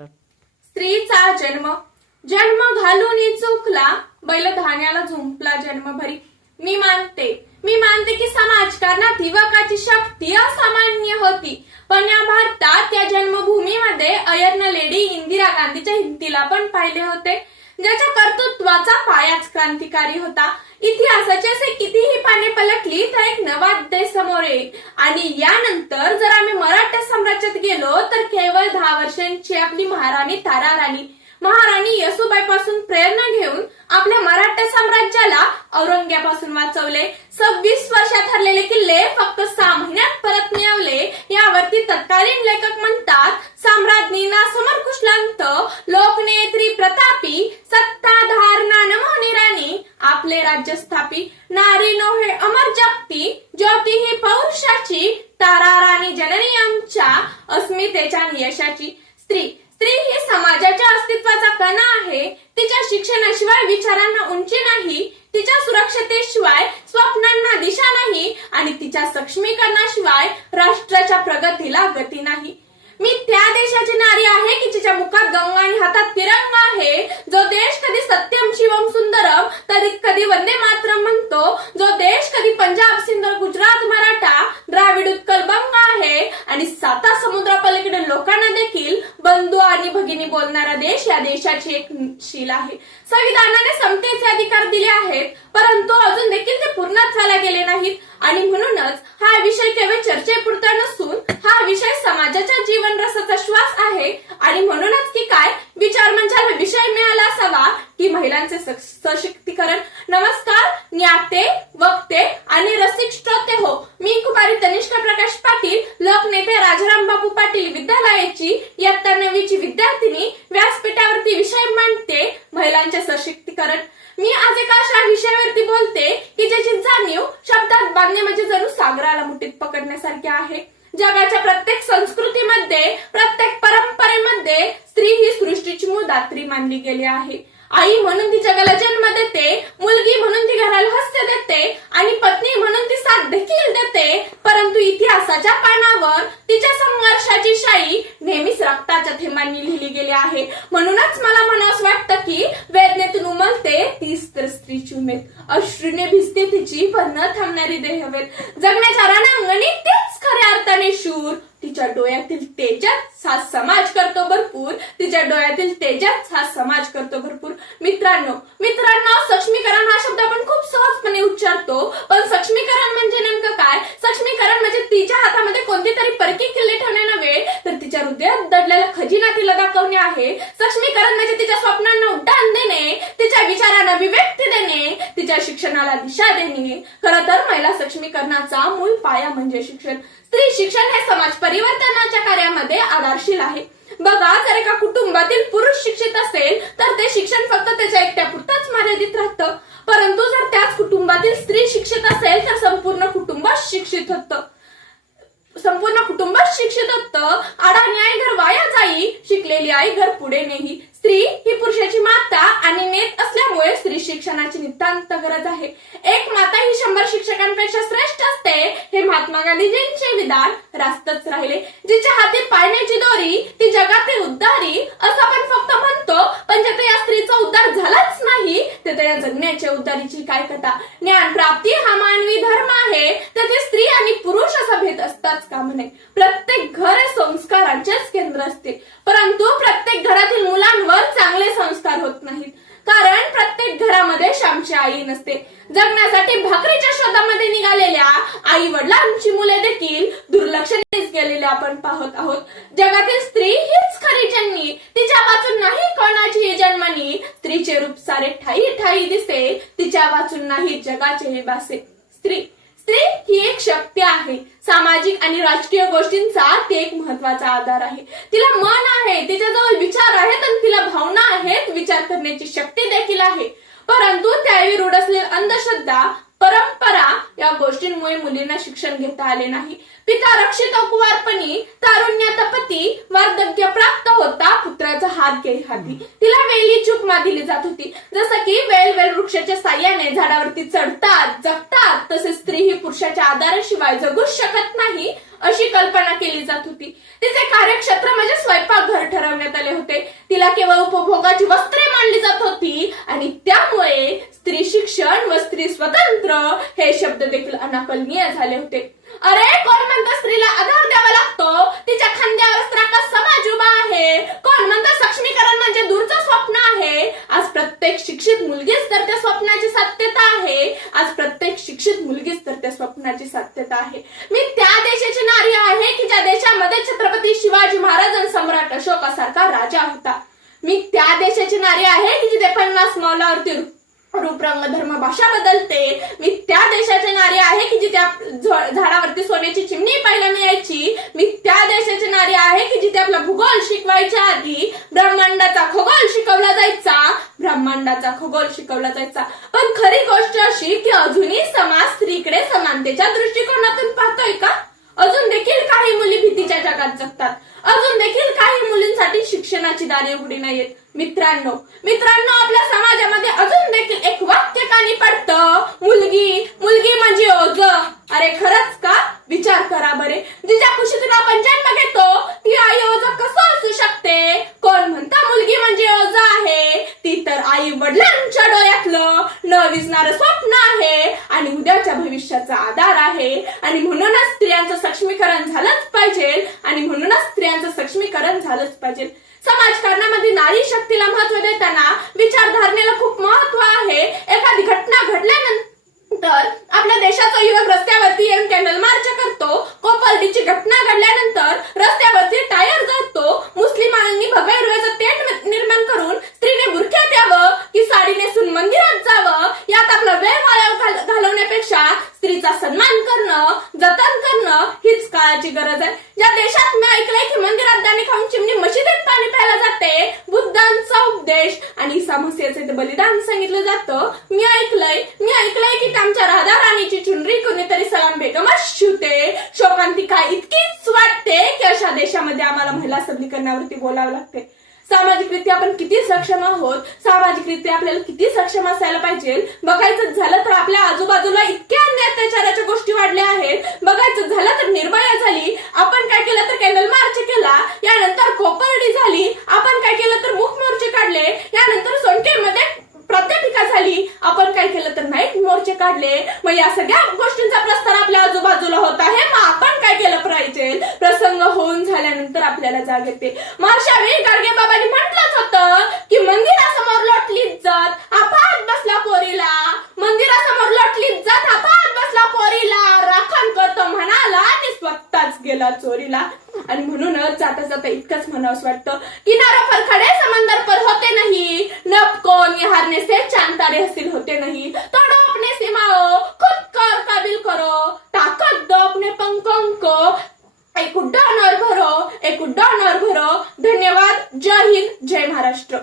स्त्रीचा जन्म जन्म घालून चुकला, बैल धान्याला झुंपला जन्मभरी. मी मानते की समाजकारणात युवकाची शक्ती असामान्य होती, पण या भारतात या जन्मभूमीमध्ये अयर्न लेडी इंदिरा गांधीच्या हिमतीला पण पाहिले होते, ज्याच्या कर्तृत्वाचा पायाच क्रांतिकारी होता. इतिहासाचे असे कितीही पाने पलटली तर एक नवा अध्याय समोर येईल. आणि यानंतर जर आम्ही मराठा साम्राज्यात गेलो तर केवळ 10 वर्षांची आपली महाराणी येसूबाईपासून प्रेरणा घेऊन आपल्या मराठा साम्राज्याला औरंग्यापासून वाचवले. 26 वर्षात हरलेले किल्ले फक्त 6 महिन्यात परत मिळवले. यावरती तत्कालीन लेखक म्हणतात, साम्राज्ञीना समरकुशलांत लोकनेत्री प्रतापी, सत्ताधार ना नमो राणी आपले राज्य स्थापी. नारी नोहे अमर जगती, ज्योती ही पौरुषाची, तारा राणी जननी आमच्या अस्मितेच्या यशाची. स्त्री ही समाजाच्या अस्तित्वाचा कणा आहे. तिच्या शिक्षणाशिवाय विचारांना उंची नाही, तिच्या सुरक्षतेशिवाय स्वप्नांना दिशा नाही आणि तिच्या सक्षमीकरणाशिवाय राष्ट्राच्या प्रगतीला गती नाही. मी त्या देशाची नारी आहे की जिच्या मुखात गंगा आणि हातात तिरंगा आहे, जो देश कधी सत्यम शिवम सुंदरम तर कधी वंदे मातरम म्हणतो, जो देश कधी पंजाब सिंध गुजरात मराठा द्राविड उत्कल बंग आहे आणि 7 समुद्रापलीकडे लोकांना देखील बंधू आणि भगिनी बोलणारा देश या देशाची एक शील आहे. संविधानाने समतेचे अधिकार दिले आहेत, परंतु अजून देखील ते पूर्णत्वाला गेले नाहीत. आणि म्हणूनच हा विषय केवळ चर्चेपुरता नसून हा विषय समाजाच्या जीवन रसाचा श्वास आहे. आणि म्हणूनच की काय विचार मंचाला विषय मिळाला असावा की महिलांचे सशक्तीकरण. नमस्कार ज्ञाते, वक्ते आणि रसिक श्रोते हो, मी कुमारी तनिष्का प्रकाश पाटील, लोकनेते राजाराम बापू पाटील विद्यालयाची इयत्ता 9वीची विद्यार्थिनी, व्यासपीठावरती विषय मांडते महिलांचे सशक्तीकरण. मी आज एका अशा विषयावरती बोलते की ज्याची जाणीव शब्दात बांधणे म्हणजे जणू सागराला मुठीत पकडण्यासारखे आहे. जगाच्या प्रत्येक संस्कृतीमध्ये, प्रत्येक परंपरेमध्ये स्त्री ही सृष्टीची मूळदात्री मानली गेली आहे. आई म्हणून ती जगाला जन्म देते, मुलगी म्हणून ती घराला हास्य देते आणि पत्नी म्हणून ती साथ देखील देते. परंतु इतिहासाच्या पानावर तिच्या संघर्षाची शाई नेहमीच रक्ताच्या थेंबांनी लिहिली गेली आहे. म्हणूनच मला म्हणावंसं वाटतं की वेदनेतून उमलते तीच तर स्त्रीची उमेद, अश्रूने भिजते तिची पण न थांबणारी देहवेद. जगण्याच्या रणांगणी तेच खऱ्या अर्थाने शूर, तिच्या डोळ्यातील तेजात हा समाज करतो भरपूर, तिच्या डोळ्यातील तेजात हा समाज करतो भरपूर. मित्रांनो, सक्षमीकरण हा शब्द आपण खूप सहजपणे उच्चारतो, पण सक्षमीकरण म्हणजे नेमकं काय? सक्षमीकरण म्हणजे तिच्या हातामध्ये कोणते तरी परकी किल्ले ठेवणे नव्हे, तर तिच्या हृदयात दडलेला खजिना तिला दाखवणे आहे. सक्षमीकरण म्हणजे तिच्या स्वप्नांना उड्डाण देणे, तिच्या विचारांना अभिव्यक्ती देणे, तिच्या शिक्षणाला दिशा देणे. खरं तर महिला सक्षमीकरणाचा मूळ पाया म्हणजे शिक्षण. स्त्री शिक्षण हे समाज परिवर्तनाच्या कार्यामध्ये आधारशील आहे. बघा, जर एका कुटुंबातील पुरुष शिक्षित असेल तर ते शिक्षण फक्त त्याच्या एकट्यापुरताच मर्यादित राहतं, परंतु जर त्याच कुटुंबातील स्त्री शिक्षित असेल तर संपूर्ण कुटुंब शिक्षित होतं. अडाणी आई घर वाया जाई, शिकलेली आई घर पुढे नेही. स्त्री ही पुरुषाची माता आणि नेत असल्यामुळे स्त्री शिक्षणाची नितांत गरज आहे. एक माता ही 100 शिक्षकांपेक्षा श्रेष्ठ असते, हे महात्मा गांधीजींचे विधान रास्तच राहिले. जिच्या हाती पाळण्याची दोरी ती जगातील उद्धारी असं आपण फक्त म्हणतो, पण जिथे या स्त्रीचा उद्धार झालाच नाही तिथे या जगण्याच्या उद्धारीची काय कथा. ज्ञान प्राप्ती हा मानवी धर्म आहे, तेथे स्त्री आणि पुरुष असा भेद असताच कामा नये. प्रत्येक घर हे संस्कारांचेच केंद्र असते, परंतु प्रत्येक घरातील मुलांवर चांगले संस्कार होत नाहीत, कारण प्रत्येक घरामध्ये श्यामची आई नसते. जगण्यासाठी भाकरीच्या शोधामध्ये निघालेल्या आई वडिलांची मुले देखील दुर्लक्षानेच गेलेले आपण पाहत आहोत. जगातील स्त्री हीच खरी जननी, तिच्या वाचून नाही कोणाची जन्मनी. स्त्रीचे रूप सारे ठाई ठाई दिसे, तिच्या वाचून नाही जगाचे हे बासे. स्त्री ही एक शक्ती आहे. सामाजिक आणि राजकीय गोष्टींचा ते एक महत्वाचा आधार आहे. तिला मन आहे, तिच्याजवळ विचार आहेत आणि तिला भावना आहेत, विचार करण्याची शक्ती देखील आहे. परंतु त्यावेळी रूढ असलेली अंधश्रद्धा, परंपरा या गोष्टींमुळे मुलींना शिक्षण घेता आले नाही. पिता रक्षित कुवारपणी, तारुण्यात पती, वार्धक्य प्राप्त होता पुत्राचा हात घे हाती. तिला वेली चुकमा दिली जात होती. जसं की वेल वृक्षाच्या साह्याने झाडावरती चढतात जगतात तसे स्त्री ही पुरुषाच्या आधाराशिवाय जगूच शकत नाही अशी कल्पना केली जात होती. तिचे कार्यक्षेत्र म्हणजे स्वयंपाकघर ठरवण्यात आले होते. तिला केवळ उपभोगाची वस्त्रे मानली जात होती आणि त्यामुळे स्त्री शिक्षण व स्त्री स्वतंत्र हे शब्द देखील अनाकलनीय झाले होते. अरे कोण म्हणतं स्त्रीला आधार द्यावा लागतो, तिच्या खांद्यावर अस्त्राचा समाज उभा आहे. कोण म्हणतं सक्षमीकरण म्हणजे दूरचं स्वप्न आहे. आज प्रत्येक शिक्षित मुलगीच तर त्या स्वप्नाची सात्यता आहे. आज प्रत्येक शिक्षित मुलगीच तर त्या स्वप्नाची सात्यता आहे. मी त्या देशाची नारी आहे की ज्या देशामध्ये छत्रपती शिवाजी महाराज आणि सम्राट अशोकासारखा राजा होता. मी त्या देशाची नारी आहे की जिथे 50 मौलावरती रूप रंग धर्म भाषा बदलते. मी त्या देशाची नारी आहे की जिथे झाडावरती सोन्याची चिमणी पाहायला मिळायची. मी त्या देशाची नारी आहे की जिथे आपला भूगोल शिकवायच्या आधी ब्रह्मांडाचा खगोल शिकवला जायचा. ब्रह्मांडाचा खगोल शिकवला जायचा. पण खरी गोष्ट अशी की अजूनही समाज स्त्रीकडे समानतेच्या दृष्टिकोनातून पाहतोय का? अजून देखील काही मुली भीतीच्या जगात जगतात. अजून देखील काही मुलींसाठी शिक्षणाची दारे उघडी नाहीयेत. मित्रांनो आपल्या समाजामध्ये अजून देखील एक वाक्य कानी पडतं, मुलगी म्हणजे ओझ. अरे खरंच का? विचार करा बरे. जिच्या कुशीतून आपण जन्म घेतो ती आई ओझ कसं असू शकते? कोण म्हणता मुलगी म्हणजे ओझ आहे? ती तर आई वडिलांच्या डोळ्यातलं न विझणारं स्वप्न आहे आणि उद्याच्या भविष्याचा आधार आहे. आणि म्हणूनच स्त्रियांचं सक्षमीकरण झालंच पाहिजे. समाजकारणामध्ये नारी शक्तीला महत्व देताना विचारधारणेला खूप महत्व आहे. एखादी घटना घडल्यानंतर आपल्या देशाचा युवक रस्त्यावरती येऊन कॅन्डल मार्च करतो. कोपर्डीची घटना घडल्यानंतर रस्त्यावरती टायर जातो. मुस्लिमांनी भगव्या हिरव्याचं तेढ निर्माण करून स्त्रीने बुरख्यात यावं की साडी नेसून मंदिरात जावं यात आपला वेळ वाया घालवण्यापेक्षा स्त्रीचा सन्मान करणं जतन करणं हीच काळाची गरज आहे. ज्या देशात मी ऐकलंय की मंदिरात दाणे खाऊन चिमणी मशिदीत पाणी प्यायला जाते, बुद्धांचा उपदेश आणि ईसा मसीहाचे बलिदान सांगितलं जातं. मी ऐकलंय की आमच्या राधा राणीची चुनरी कोणीतरी सलाम बेगमच शिवते. शोकांतिका इतकीच वाटते की अशा देशामध्ये आम्हाला महिला सबलीकरणावरती बोलावं लागते. सामाजिकरित्या आपण किती सक्षम आहोत, सामाजिकरित्या आपल्याला किती सक्षम असायला पाहिजे. बघायचं झालं तर आपल्या आजूबाजूला इतक्या अन्याय अत्याचाराच्या गोष्टी वाढल्या आहेत. बघायचं झालं तर निर्भया झाली. आपण काय केलं तर कॅन्डल मार्च केला. यानंतर कोपर्डी झाली. आपण काय केलं तर मूक मोर्चे काढले. यानंतर सोनकेमध्ये प्रात्यक्षिका झाली. आपण काय केलं तर नाईट मोर्चे काढले. मग या सगळ्या गोष्टींचा प्रस्तार आपल्या आजूबाजूला होत आहे. मग आपण काय केलं पाहिजे? प्रसंग होऊन झाल्यानंतर आपल्याला जाग येते. महाशावी गाडगे बाबांनी म्हटलंच होतं की मंदिरासमोर लोटली इज्जत आपात बसला पोरीला. मंदिरासमोर लोटली इज्जत आपात बसला पोरीला. राखण करतो म्हणाला आणि स्वतःच गेला चोरीला. आणि म्हणूनच जाता जाता इतकंच म्हणावंच वाटतं, किनारा पर खडे समंदर पर होते नहीं, नभ को निहारने से चांद तारे हसीन होते नहीं. तोड़ो अपने सीमाओं, खुद कर काबिल करो, ताकत दो अपने पंखों को, एक उड्डाण और भरो. धन्यवाद. जय हिंद, जय महाराष्ट्र.